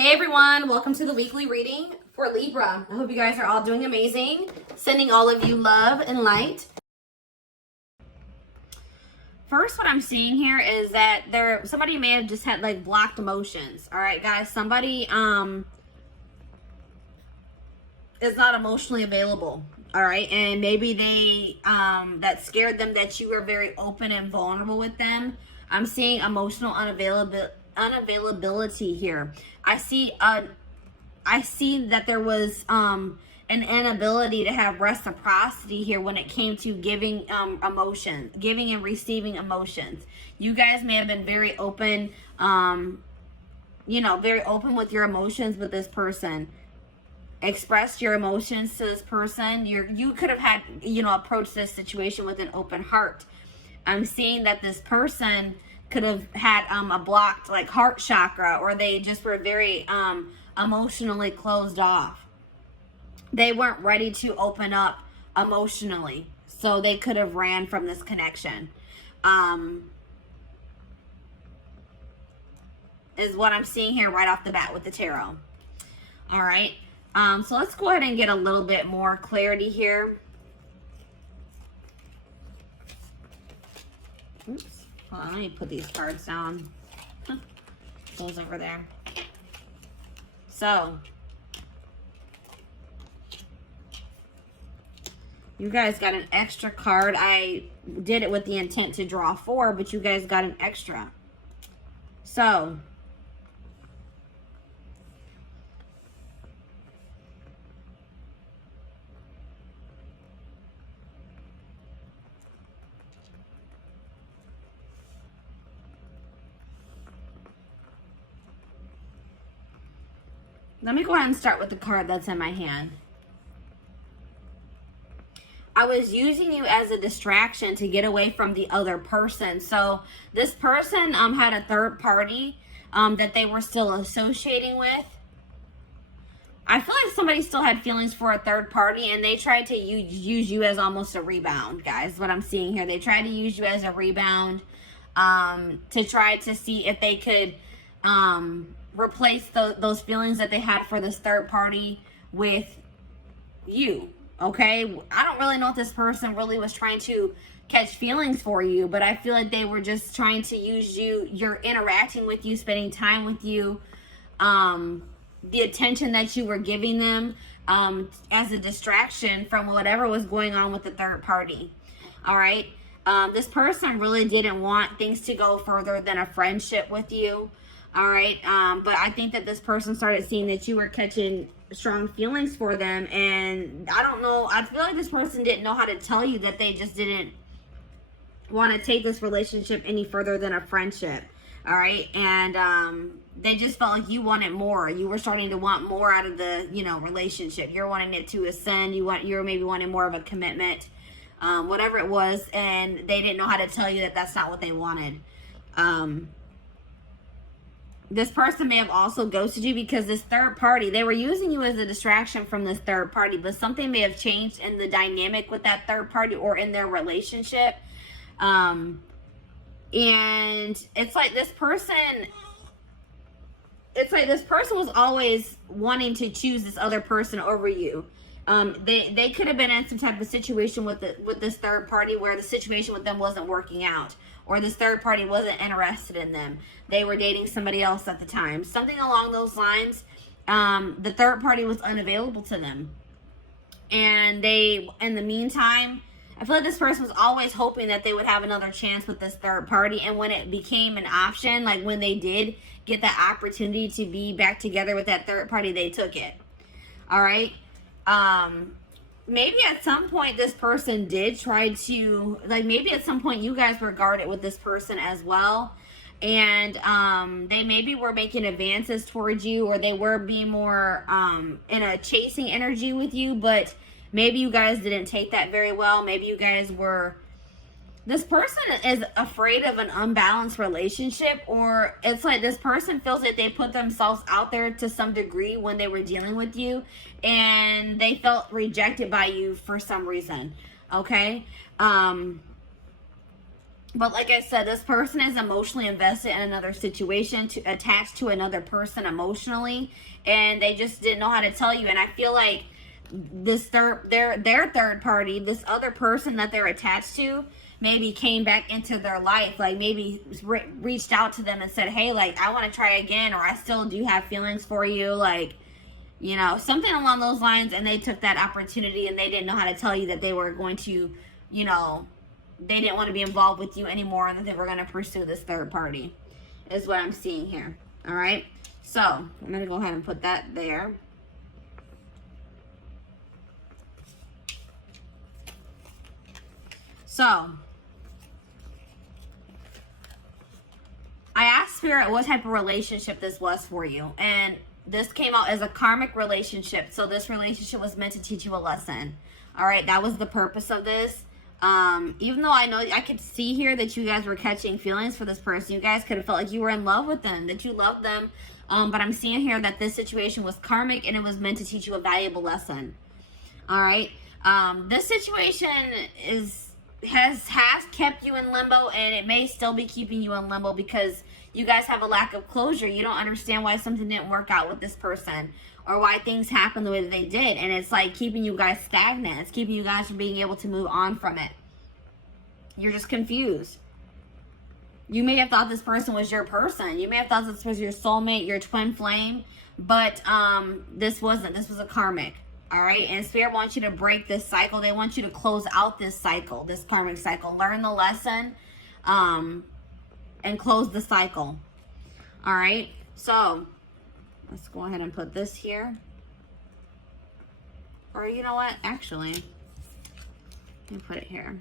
Hey everyone, welcome to the weekly reading for Libra. I hope you guys are all doing amazing. Sending all of you love and light. First, what I'm seeing here is that somebody may have just had like blocked emotions. All right, guys, somebody is not emotionally available. All right, and maybe they that scared them that you were very open and vulnerable with them. I'm seeing emotional unavailability here. I see that there was an inability to have reciprocity here when it came to giving emotions, giving and receiving emotions. You guys may have been very open, very open with your emotions with this person. Expressed your emotions to this person. You could have had, approached this situation with an open heart. I'm seeing that this person could have had a blocked like heart chakra, or they just were very emotionally closed off. They weren't ready to open up emotionally, so they could have ran from this connection. Is what I'm seeing here right off the bat with the tarot. All right. So let's go ahead and get a little bit more clarity here. Oops. Hold on, let me put these cards down. Those over there. So, you guys got an extra card. I did it with the intent to draw 4, but you guys got an extra. So, let me go ahead and start with the card that's in my hand. I was using you as a distraction to get away from the other person. So this person had a third party that they were still associating with. I feel like somebody still had feelings for a third party, and they tried to use you as almost a rebound, guys. What I'm seeing here, they tried to use you as a rebound to try to see if they could replace those feelings that they had for this third party with you. Okay, I don't really know if this person really was trying to catch feelings for you, but I feel like they were just trying to use you. You're interacting with you, spending time with you, the attention that you were giving them as a distraction from whatever was going on with the third party. All right, this person really didn't want things to go further than a friendship with you. All right, but I think that this person started seeing that you were catching strong feelings for them, and I don't know, I feel like this person didn't know how to tell you that they just didn't want to take this relationship any further than a friendship. All right, and they just felt like you wanted more. You were starting to want more out of the relationship. You're wanting it to ascend. You're maybe wanting more of a commitment, whatever it was, and they didn't know how to tell you that that's not what they wanted. This person may have also ghosted you because this third party, they were using you as a distraction from this third party, but something may have changed in the dynamic with that third party or in their relationship. And it's like this person was always wanting to choose this other person over you. They could have been in some type of situation with this third party where the situation with them wasn't working out, or this third party wasn't interested in them. They were dating somebody else at the time. Something along those lines. The third party was unavailable to them. And in the meantime, I feel like this person was always hoping that they would have another chance with this third party. And when it became an option, like when they did get that opportunity to be back together with that third party, they took it. All right. Maybe at some point this person did try to, maybe at some point you guys were guarded with this person as well. And they maybe were making advances towards you, or they were being more in a chasing energy with you, but maybe you guys didn't take that very well. Maybe you guys were, this person is afraid of an unbalanced relationship, or it's like this person feels that they put themselves out there to some degree when they were dealing with you, and they felt rejected by you for some reason. Okay. But like I said, this person is emotionally invested in another situation, attached to another person emotionally, and they just didn't know how to tell you. And I feel like this their third party, this other person that they're attached to, maybe came back into their life, like maybe reached out to them and said, hey, like, I want to try again, or I still do have feelings for you, like, you know, something along those lines. And they took that opportunity, and they didn't know how to tell you that they were going to, you know, they didn't want to be involved with you anymore, and that they were going to pursue this third party, is what I'm seeing here. All right, so I'm going to go ahead and put that there. So I asked Spirit what type of relationship this was for you, and this came out as a karmic relationship. So this relationship was meant to teach you a lesson. All right, that was the purpose of this. Even though I know I could see here that you guys were catching feelings for this person, you guys could have felt like you were in love with them, that you loved them. But I'm seeing here that this situation was karmic, and it was meant to teach you a valuable lesson. All right. This situation has kept you in limbo, and it may still be keeping you in limbo because you guys have a lack of closure. You don't understand why something didn't work out with this person, or why things happened the way that they did. And it's like keeping you guys stagnant. It's keeping you guys from being able to move on from it. You're just confused. You may have thought this person was your person. You may have thought this was your soulmate, your twin flame. But this wasn't. This was a karmic. All right. And Spirit wants you to break this cycle. They want you to close out this cycle, this karmic cycle. Learn the lesson and close the cycle. All right. So let's go ahead and put this here. Or you know what? Actually, let me put it here.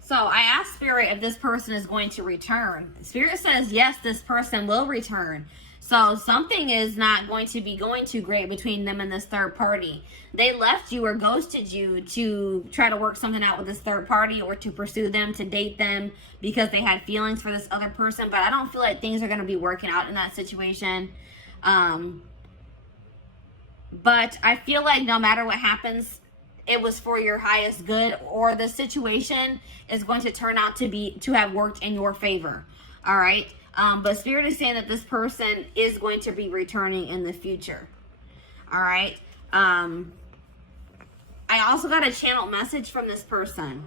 So I asked Spirit if this person is going to return. Spirit says, yes, this person will return. So something is not going to be going too great between them and this third party. They left you or ghosted you to try to work something out with this third party, or to pursue them, to date them because they had feelings for this other person. But I don't feel like things are going to be working out in that situation. But I feel like no matter what happens, it was for your highest good, or the situation is going to turn out to have worked in your favor. All right. But Spirit is saying that this person is going to be returning in the future. All right. I also got a channeled message from this person.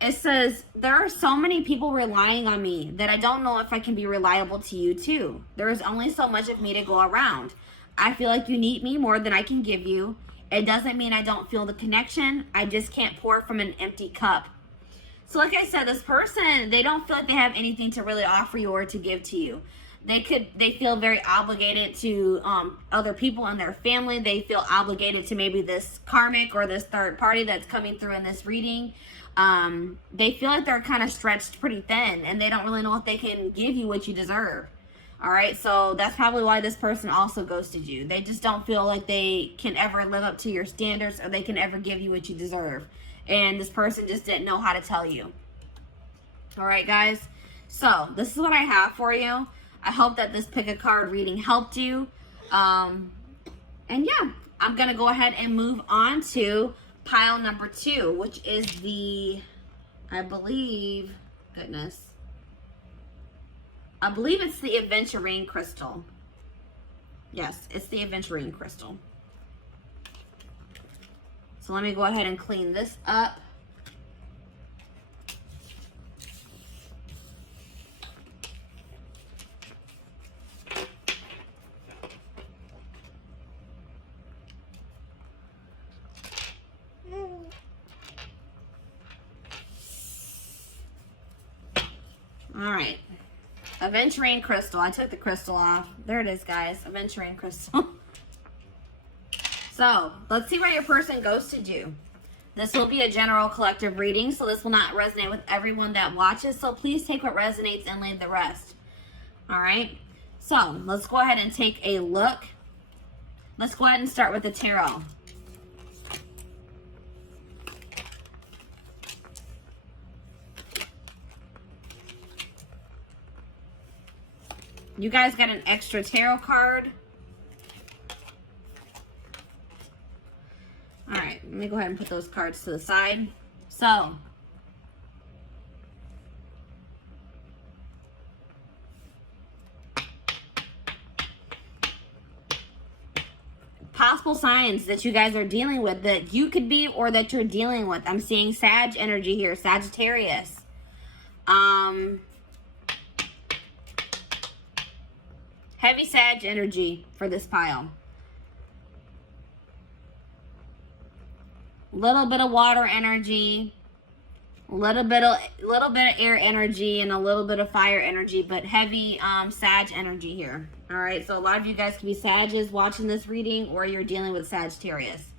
It says, there are so many people relying on me that I don't know if I can be reliable to you too. There is only so much of me to go around. I feel like you need me more than I can give you. It doesn't mean I don't feel the connection. I just can't pour from an empty cup. So like I said, this person, they don't feel like they have anything to really offer you or to give to you. They feel very obligated to other people in their family. They feel obligated to maybe this karmic or this third party that's coming through in this reading. They feel like they're kind of stretched pretty thin, and they don't really know if they can give you what you deserve. All right, so that's probably why this person also ghosted you. They just don't feel like they can ever live up to your standards, or they can ever give you what you deserve. And this person just didn't know how to tell you. All right, guys. So this is what I have for you. I hope that this pick a card reading helped you. And yeah, I'm going to go ahead and move on to pile number 2, which is the, I believe it's the aventurine crystal. Yes, it's the aventurine crystal. So let me go ahead and clean this up. All right. Aventurine crystal. I took the crystal off. There it is, guys. Aventurine crystal. So, let's see where your person ghosted you. This will be a general collective reading, so this will not resonate with everyone that watches. So, please take what resonates and leave the rest. All right? So, let's go ahead and take a look. Let's go ahead and start with the tarot. You guys got an extra tarot card. All right, let me go ahead and put those cards to the side. So, possible signs that you guys are dealing with, that you could be or that you're dealing with. I'm seeing Sag energy here, Sagittarius. Heavy Sag energy for this pile. Little bit of water energy, little bit of air energy, and a little bit of fire energy, but heavy Sag energy here. All right, so a lot of you guys could be Sages watching this reading, or you're dealing with Sagittarius.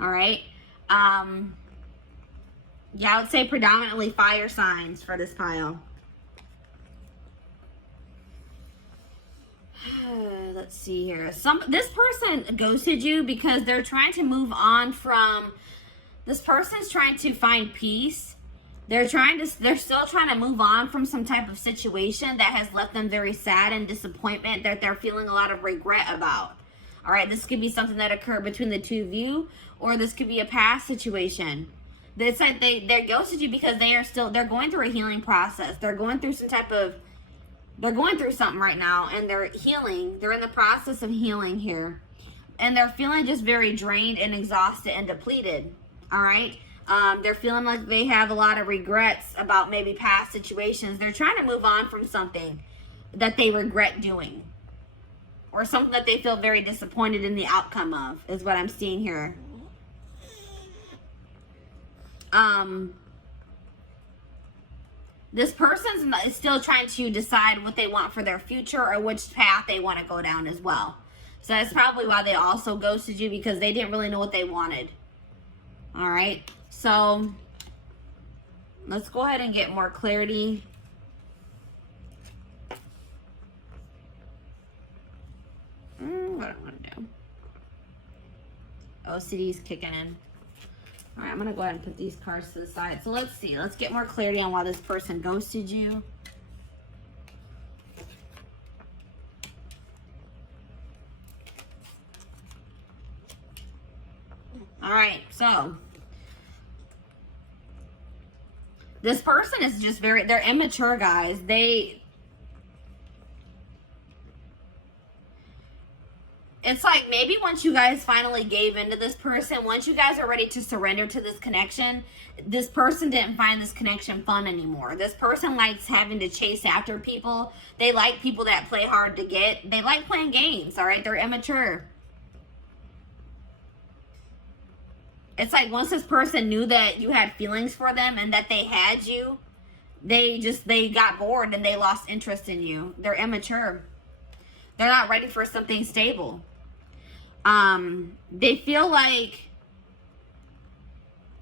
All right. Yeah, I would say predominantly fire signs for this pile. Let's see here. This person ghosted you because they're trying to move on from. This person's trying to find peace. They're still trying to move on from some type of situation that has left them very sad and disappointment, that they're feeling a lot of regret about. All right, this could be something that occurred between the two of you, or this could be a past situation. It's like they ghosted you because they're going through a healing process. They're going through they're going through something right now, and they're healing. They're in the process of healing here. And they're feeling just very drained and exhausted and depleted. All right. They're feeling like they have a lot of regrets about maybe past situations. They're trying to move on from something that they regret doing, or something that they feel very disappointed in the outcome of, is what I'm seeing here. This person is still trying to decide what they want for their future, or which path they want to go down as well. So that's probably why they also ghosted you, because they didn't really know what they wanted. All right, so let's go ahead and get more clarity. What do I want to do? OCD is kicking in. All right, I'm going to go ahead and put these cards to the side. So let's see. Let's get more clarity on why this person ghosted you. All right, so this person is just they're immature, guys. It's like maybe once you guys finally gave into this person, once you guys are ready to surrender to this connection, this person didn't find this connection fun anymore. This person likes having to chase after people. They like people that play hard to get. They like playing games, all right? They're immature. It's like once this person knew that you had feelings for them and that they had you, they got bored and they lost interest in you. They're immature. They're not ready for something stable. They feel like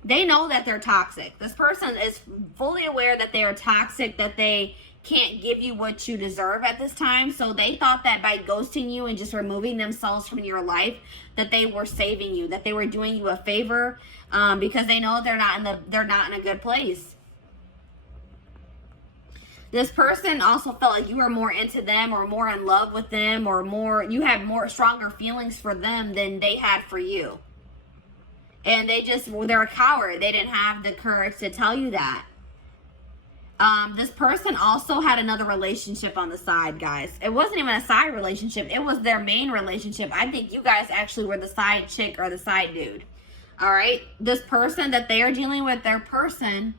they know that they're toxic. This person is fully aware that they are toxic, that they can't give you what you deserve at this time. So they thought that by ghosting you and just removing themselves from your life, that they were saving you, that they were doing you a favor, because they know they're not in a good place. This person also felt like you were more into them, or more in love with them, or you had stronger feelings for them than they had for you. And they're a coward. They didn't have the courage to tell you that. This person also had another relationship on the side, guys. It wasn't even a side relationship. It was their main relationship. I think you guys actually were the side chick or the side dude. All right? This person that they are dealing with, their person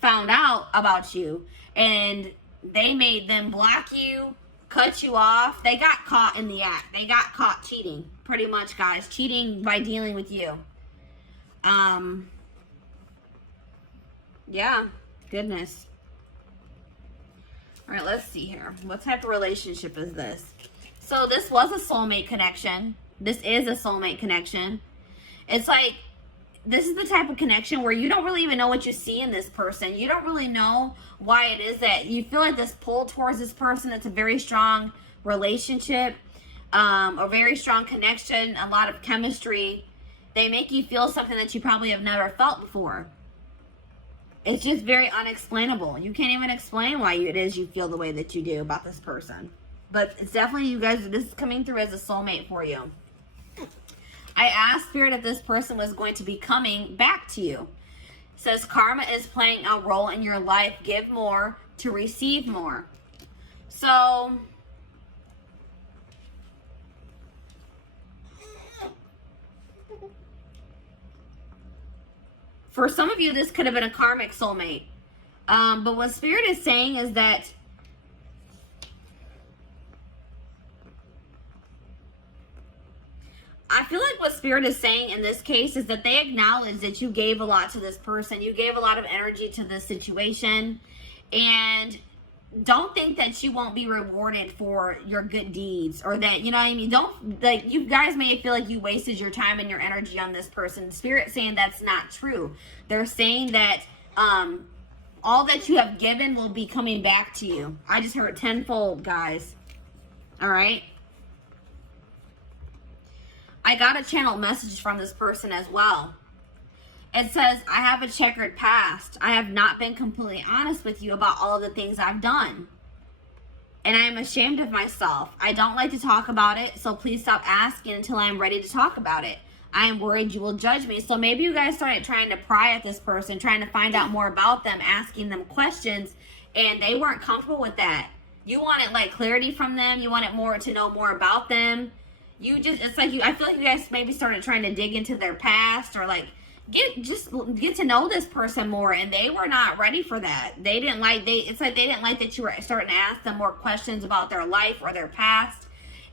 found out about you, and they made them block you, cut you off. They got caught in the act. They got caught cheating, pretty much, guys. Cheating by dealing with you. Yeah. Goodness. All right, let's see here. What type of relationship is this? So this was a soulmate connection. This is a soulmate connection. It's like, this is the type of connection where you don't really even know what you see in this person. You don't really know why it is that you feel like this pull towards this person. It's a very strong relationship, a very strong connection, a lot of chemistry. They make you feel something that you probably have never felt before. It's just very unexplainable. You can't even explain why it is you feel the way that you do about this person. But it's definitely, you guys, this is coming through as a soulmate for you. I asked Spirit if this person was going to be coming back to you. It says karma is playing a role in your life. Give more to receive more. So for some of you, this could have been a karmic soulmate. But what Spirit is saying is that I feel like what Spirit is saying in this case is that they acknowledge that you gave a lot to this person. You gave a lot of energy to this situation. And don't think that you won't be rewarded for your good deeds, or that, you know what I mean? Don't, like, you guys may feel like you wasted your time and your energy on this person. Spirit saying that's not true. They're saying that all that you have given will be coming back to you. I just heard tenfold, guys. All right. I got a channel message from this person as well. It says, I have a checkered past. I have not been completely honest with you about all of the things I've done. And I am ashamed of myself. I don't like to talk about it, so please stop asking until I am ready to talk about it. I am worried you will judge me. So maybe you guys started trying to pry at this person, trying to find out more about them, asking them questions, and they weren't comfortable with that. You wanted like clarity from them. You wanted more to know more about them. You just, it's like you, I feel like you guys maybe started trying to dig into their past, or like get to know this person more, and they were not ready for that. They didn't like, it's like they didn't like that you were starting to ask them more questions about their life or their past.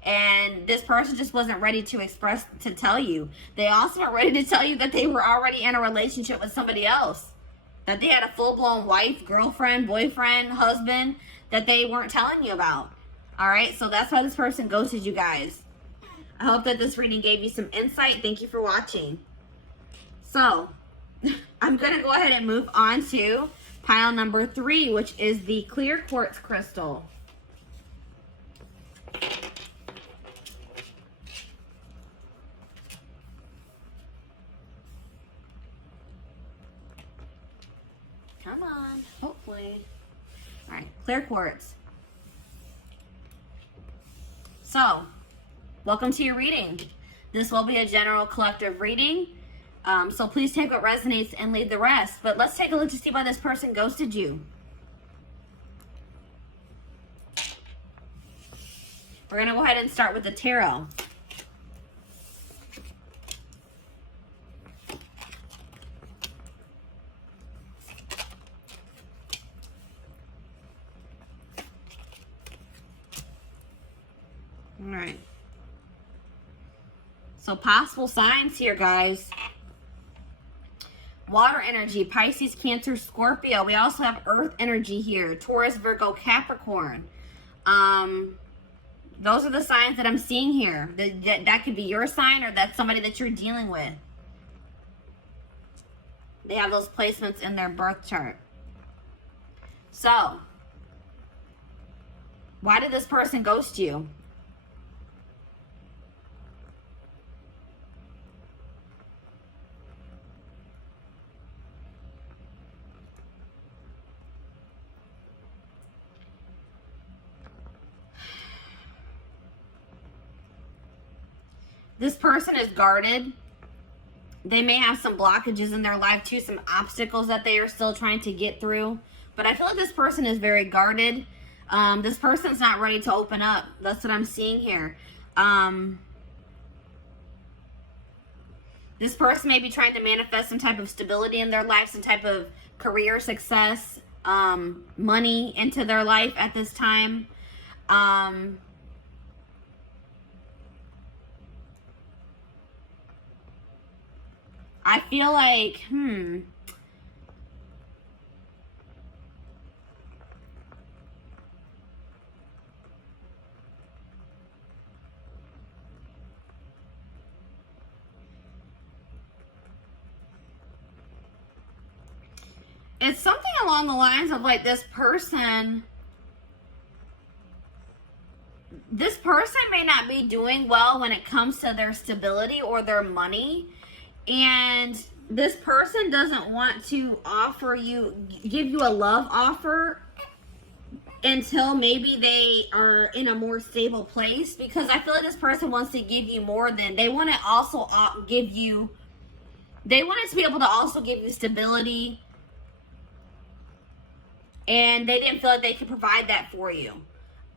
And this person just wasn't ready to express, to tell you. They also weren't ready to tell you that they were already in a relationship with somebody else. That they had a full-blown wife, girlfriend, boyfriend, husband that they weren't telling you about. All right, so that's why this person ghosted you guys. I hope that this reading gave you some insight. Thank you for watching. So, I'm going to go ahead and move on to pile number 3, which is the clear quartz crystal. Come on, hopefully. All right, clear quartz. So, welcome to your reading. This will be a general collective reading. So please take what resonates and leave the rest. But let's take a look to see why this person ghosted you. We're going to go ahead and start with the tarot. All right. So possible signs here, guys. Water energy, Pisces, Cancer, Scorpio. We also have earth energy here. Taurus, Virgo, Capricorn. Those are the signs that I'm seeing here. That could be your sign, or that's somebody that you're dealing with. They have those placements in their birth chart. So, why did this person ghost you? This person is guarded. They may have some blockages in their life too, some obstacles that they are still trying to get through. But I feel like this person is very guarded. This person's not ready to open up. That's what I'm seeing here. This person may be trying to manifest some type of stability in their life, some type of career success, money into their life at this time. I feel like, it's something along the lines of like this person may not be doing well when it comes to their stability or their money. And This person doesn't want to offer you, give you a love offer until maybe they are in a more stable place, because I feel like this person wants to give you more than, they want to also give you, they wanted to be able to also give you stability, and they didn't feel like they could provide that for you.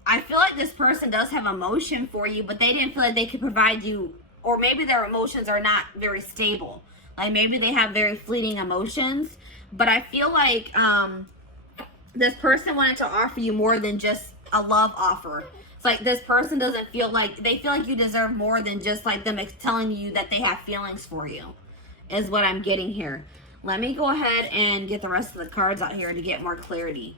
I feel like this person does have emotion for you, but they didn't feel like they could provide you, or maybe their emotions are not very stable. Like maybe they have very fleeting emotions, but I feel like this person wanted to offer you more than just a love offer. It's like this person doesn't feel like, they feel like you deserve more than just like them telling you that they have feelings for you, is what I'm getting here. Let me go ahead and get the rest of the cards out here to get more clarity.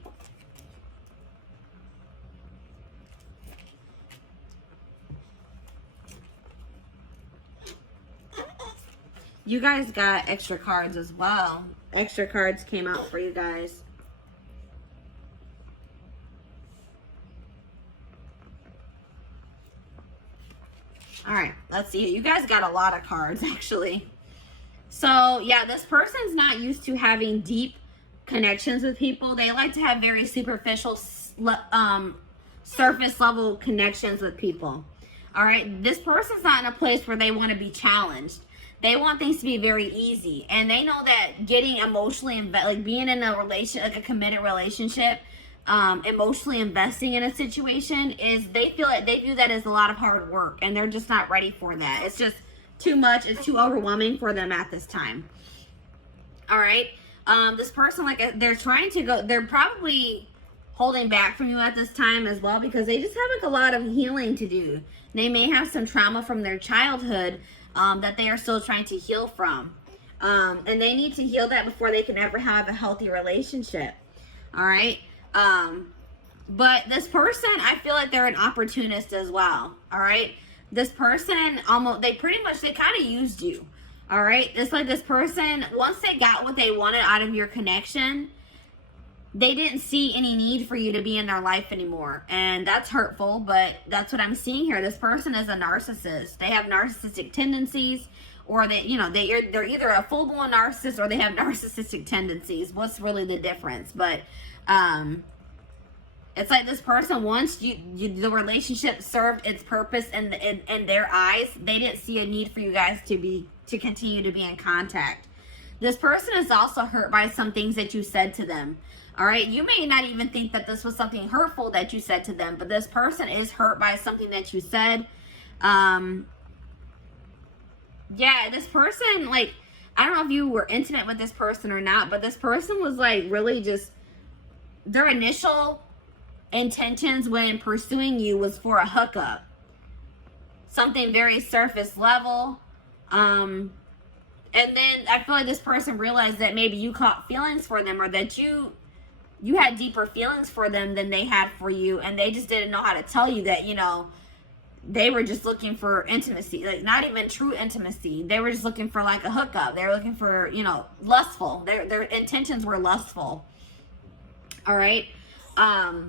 You guys got extra cards as well. Extra cards came out for you guys. All right, let's see. You guys got a lot of cards, actually. So, yeah, this person's not used to having deep connections with people. They like to have very superficial, surface level connections with people. All right, this person's not in a place where they want to be challenged. They want things to be very easy, and they know that getting emotionally like being in a relation, like a committed relationship, emotionally investing in a situation is, they feel like they view that as a lot of hard work, and they're just not ready for that. It's just too much. It's too overwhelming for them at this time. All right, this person, like, they're trying to go, they're probably holding back from you at this time as well, because they just have like a lot of healing to do. They may have some trauma from their childhood that they are still trying to heal from. And they need to heal that before they can ever have a healthy relationship. All right. But this person, I feel like they're an opportunist as well. All right. This person they kind of used you. All right. It's like this person, once they got what they wanted out of your connection, they didn't see any need for you to be in their life anymore. And that's hurtful, but that's what I'm seeing here. This person is a narcissist. They have narcissistic tendencies, or they're either a full-blown narcissist or they have narcissistic tendencies. What's really the difference? But it's like this person, once the relationship served its purpose in their eyes, they didn't see a need for you guys to continue to be in contact. This person is also hurt by some things that you said to them. All right, you may not even think that this was something hurtful that you said to them, but this person is hurt by something that you said. Yeah, this person, like, I don't know if you were intimate with this person or not, but this person was like really just, their initial intentions when pursuing you was for a hookup. Something very surface level. And then I feel like this person realized that maybe you caught feelings for them, or that you had deeper feelings for them than they had for you, and they just didn't know how to tell you that, they were just looking for intimacy, like not even true intimacy. They were just looking for like a hookup. They were looking for, lustful. Their intentions were lustful. All right. But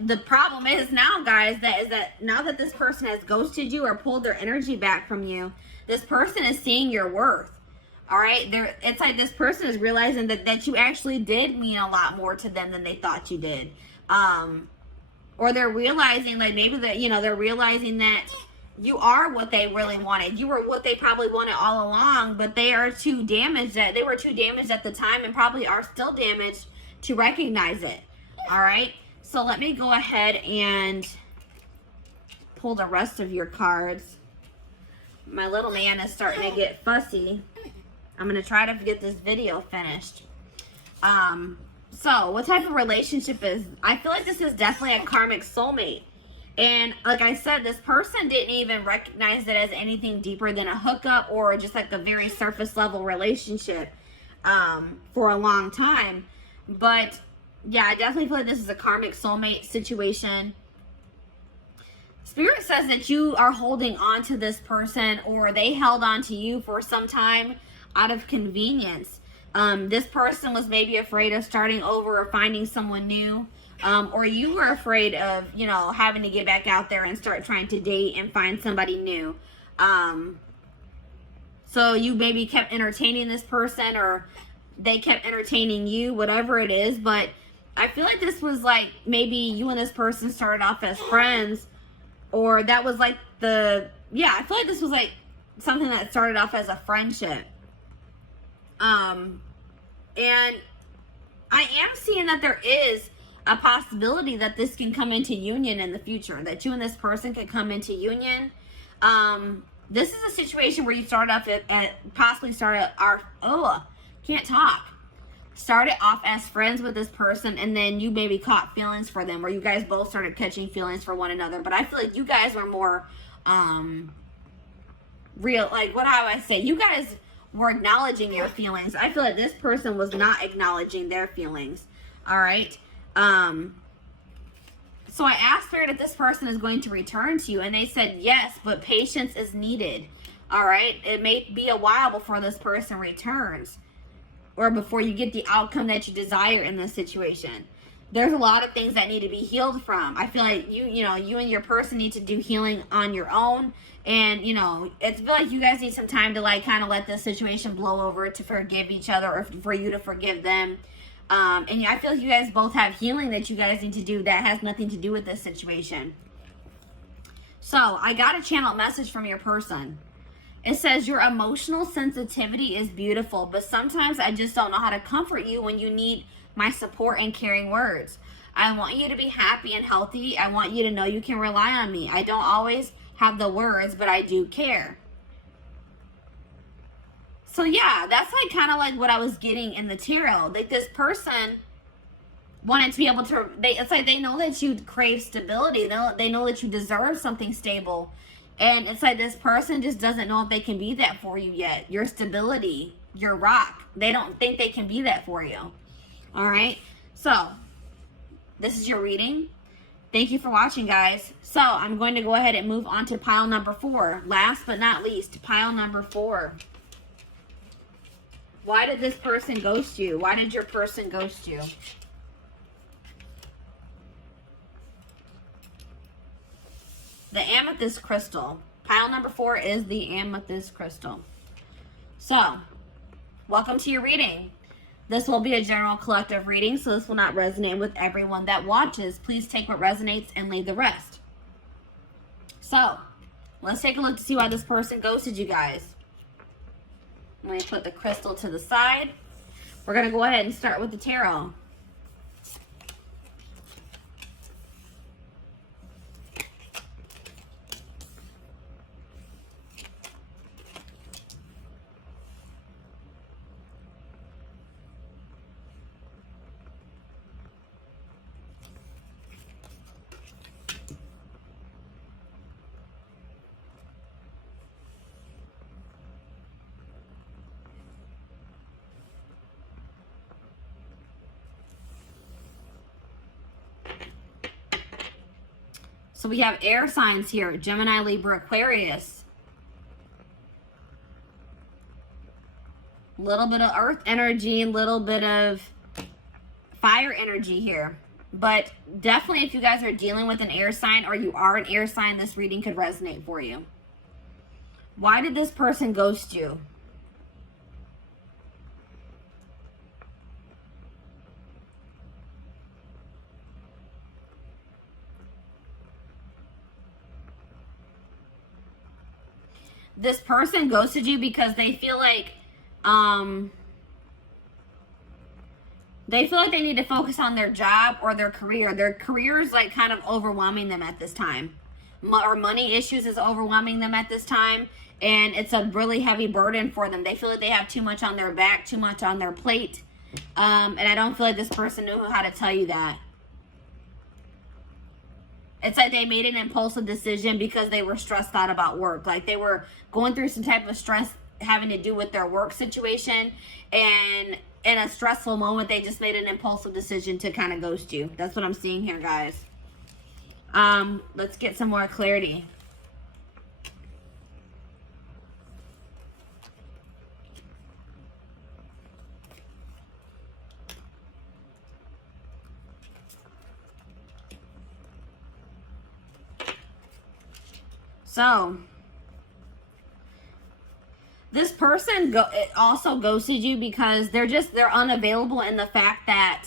the problem is now, guys, that now that this person has ghosted you or pulled their energy back from you, this person is seeing your worth. All right, it's like this person is realizing that you actually did mean a lot more to them than they thought you did. Or they're realizing, like, maybe that, they're realizing that you are what they really wanted. You were what they probably wanted all along, but they were too damaged at the time, and probably are still damaged to recognize it. All right, so let me go ahead and pull the rest of your cards. My little man is starting to get fussy. I'm going to try to get this video finished. So what type of relationship is, I feel like this is definitely a karmic soulmate. And like I said, this person didn't even recognize it as anything deeper than a hookup or just like a very surface level relationship for a long time. But yeah, I definitely feel like this is a karmic soulmate situation. Spirit says that you are holding on to this person, or they held on to you for some time out of convenience. This person was maybe afraid of starting over or finding someone new. Or you were afraid of, having to get back out there and start trying to date and find somebody new. So you maybe kept entertaining this person, or they kept entertaining you, whatever it is. But I feel like this was like maybe you and this person started off as friends, or that was like yeah, I feel like this was like something that started off as a friendship. And I am seeing that there is a possibility that this can come into union in the future, that you and this person could come into union. This is a situation where you start off started off as friends with this person, and then you maybe caught feelings for them, or you guys both started catching feelings for one another. But I feel like you guys were more real, like, what do I say? You guys were acknowledging your feelings. I feel like this person was not acknowledging their feelings. All right. So I asked Spirit if this person is going to return to you, and they said yes, but patience is needed. All right. It may be a while before this person returns, or before you get the outcome that you desire in this situation. There's a lot of things that need to be healed from. I feel like you and your person need to do healing on your own. And, it's feel like you guys need some time to, like, kind of let this situation blow over, to forgive each other, or for you to forgive them. And I feel like you guys both have healing that you guys need to do that has nothing to do with this situation. So I got a channeled message from your person. It says, your emotional sensitivity is beautiful, but sometimes I just don't know how to comfort you when you need my support and caring words. I want you to be happy and healthy. I want you to know you can rely on me. I don't always have the words, but I do care. So yeah, that's like kind of like what I was getting in the tarot. Like, this person wanted to be able to, it's like they know that you crave stability. They know that you deserve something stable. And it's like this person just doesn't know if they can be that for you yet. Your stability, your rock. They don't think they can be that for you. All right. So this is your reading. Thank you for watching, guys. So I'm going to go ahead and move on to pile number 4. Last but not least, pile number 4. Why did this person ghost you? Why did your person ghost you? The amethyst crystal. Pile number 4 is the amethyst crystal. So, welcome to your reading. This will be a general collective reading, so this will not resonate with everyone that watches. Please take what resonates and leave the rest. So, let's take a look to see why this person ghosted you guys. Let me put the crystal to the side. We're going to go ahead and start with the tarot. So we have air signs here: Gemini, Libra, Aquarius. A little bit of earth energy, a little bit of fire energy here. But definitely, if you guys are dealing with an air sign, or you are an air sign, this reading could resonate for you. Why did this person ghost you? This person ghosted you because they feel like they need to focus on their job or their career. Their career is like kind of overwhelming them at this time. Or money issues is overwhelming them at this time. And it's a really heavy burden for them. They feel like they have too much on their back, too much on their plate. And I don't feel like this person knew how to tell you that. It's like they made an impulsive decision because they were stressed out about work. Like they were going through some type of stress having to do with their work situation. And in a stressful moment, they just made an impulsive decision to kind of ghost you. That's what I'm seeing here, guys. Let's get some more clarity. So, This person also ghosted you because they're unavailable in the fact that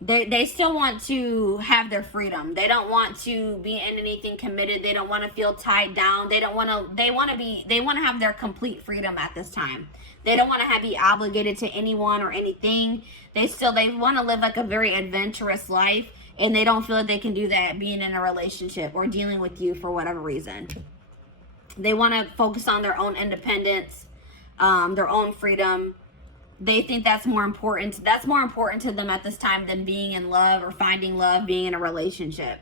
they still want to have their freedom. They don't want to be in anything committed. They don't want to feel tied down. They want to have their complete freedom at this time. They don't want to be obligated to anyone or anything. They want to live like a very adventurous life, and they don't feel like they can do that being in a relationship or dealing with you for whatever reason. They want to focus on their own independence, their own freedom. They think that's more important. That's more important to them at this time than being in love or finding love, being in a relationship.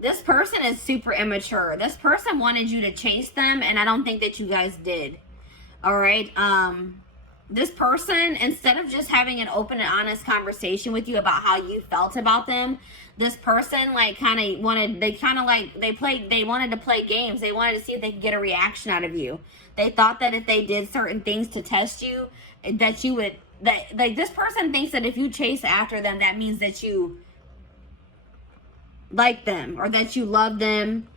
This person is super immature. This person wanted you to chase them, and I don't think that you guys did. All right. This person, instead of just having an open and honest conversation with you about how you felt about them, this person like they wanted to play games. They wanted to see if they could get a reaction out of you. They thought that if they did certain things to test you, that you would, this person thinks that if you chase after them, that means that you like them or that you love them.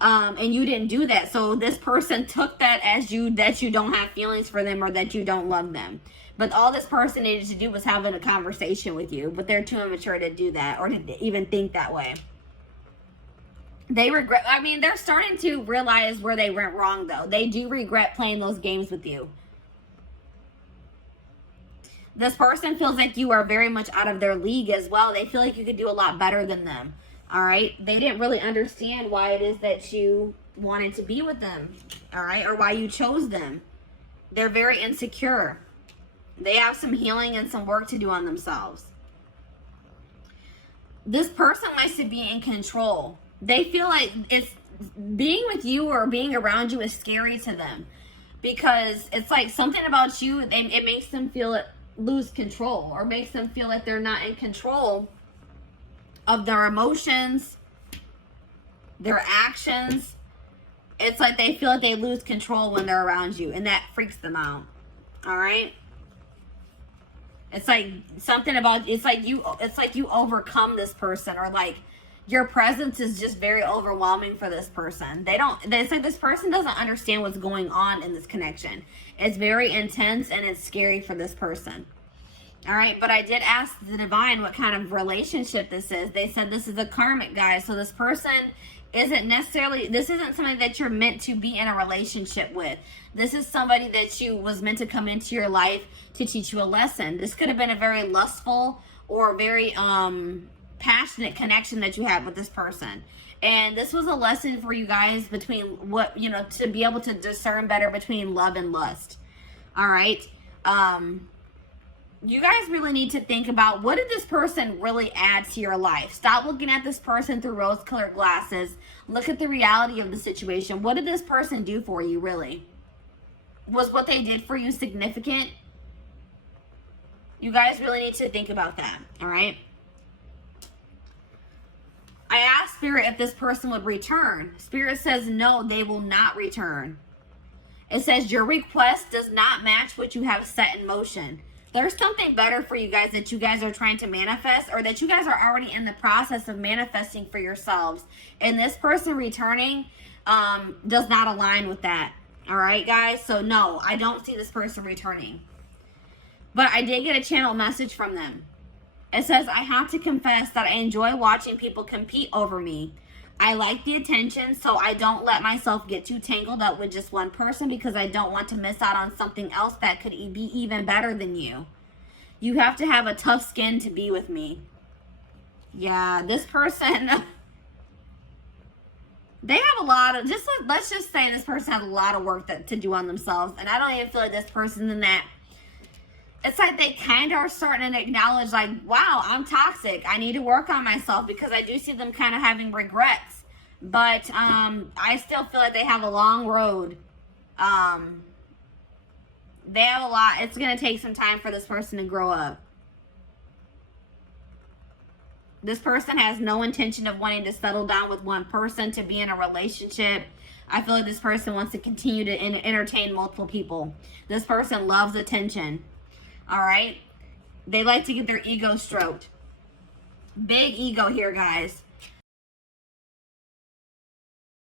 And you didn't do that. So this person took that as that you don't have feelings for them or that you don't love them. But all this person needed to do was having a conversation with you. But they're too immature to do that or to even think that way. They regret, they're starting to realize where they went wrong though. They do regret playing those games with you. This person feels like you are very much out of their league as well. They feel like you could do a lot better than them. All right. They didn't really understand why it is that you wanted to be with them. All right. Or why you chose them. They're very insecure. They have some healing and some work to do on themselves. This person likes to be in control. They feel like being with you or being around you is scary to them because it's like something about you, it makes them lose control or makes them feel like they're not in control of their emotions, their actions. It's like they feel like they lose control when they're around you, and that freaks them out. All right? It's like something about, it's like you overcome this person, or like your presence is just very overwhelming for this person. It's like this person doesn't understand what's going on in this connection. It's very intense and it's scary for this person. All right, but I did ask the divine what kind of relationship this is. They said this is a karmic, guys. So this person this isn't somebody that you're meant to be in a relationship with. This is somebody that was meant to come into your life to teach you a lesson. This could have been a very lustful or very passionate connection that you had with this person. And this was a lesson for you guys between to be able to discern better between love and lust. All right. You guys really need to think about, what did this person really add to your life? Stop looking at this person through rose-colored glasses. Look at the reality of the situation. What did this person do for you, really? Was what they did for you significant? You guys really need to think about that, all right? I asked Spirit if this person would return. Spirit says no, they will not return. It says your request does not match what you have set in motion. There's something better for you guys that you guys are trying to manifest, or that you guys are already in the process of manifesting for yourselves. And this person returning does not align with that. All right, guys? So no, I don't see this person returning. But I did get a channel message from them. It says, I have to confess that I enjoy watching people compete over me. I like the attention, so I don't let myself get too tangled up with just one person because I don't want to miss out on something else that could be even better than you. You have to have a tough skin to be with me. Yeah, this person, they have a lot of, let's just say this person has a lot of work to do on themselves. And I don't even feel like this person's in that. It's like they kind of are starting to acknowledge, like, wow, I'm toxic. I need to work on myself, because I do see them kind of having regrets. But I still feel like they have a long road. They have a lot. It's going to take some time for this person to grow up. This person has no intention of wanting to settle down with one person, to be in a relationship. I feel like this person wants to continue to entertain multiple people. This person loves attention. All right. They like to get their ego stroked. Big ego here, guys.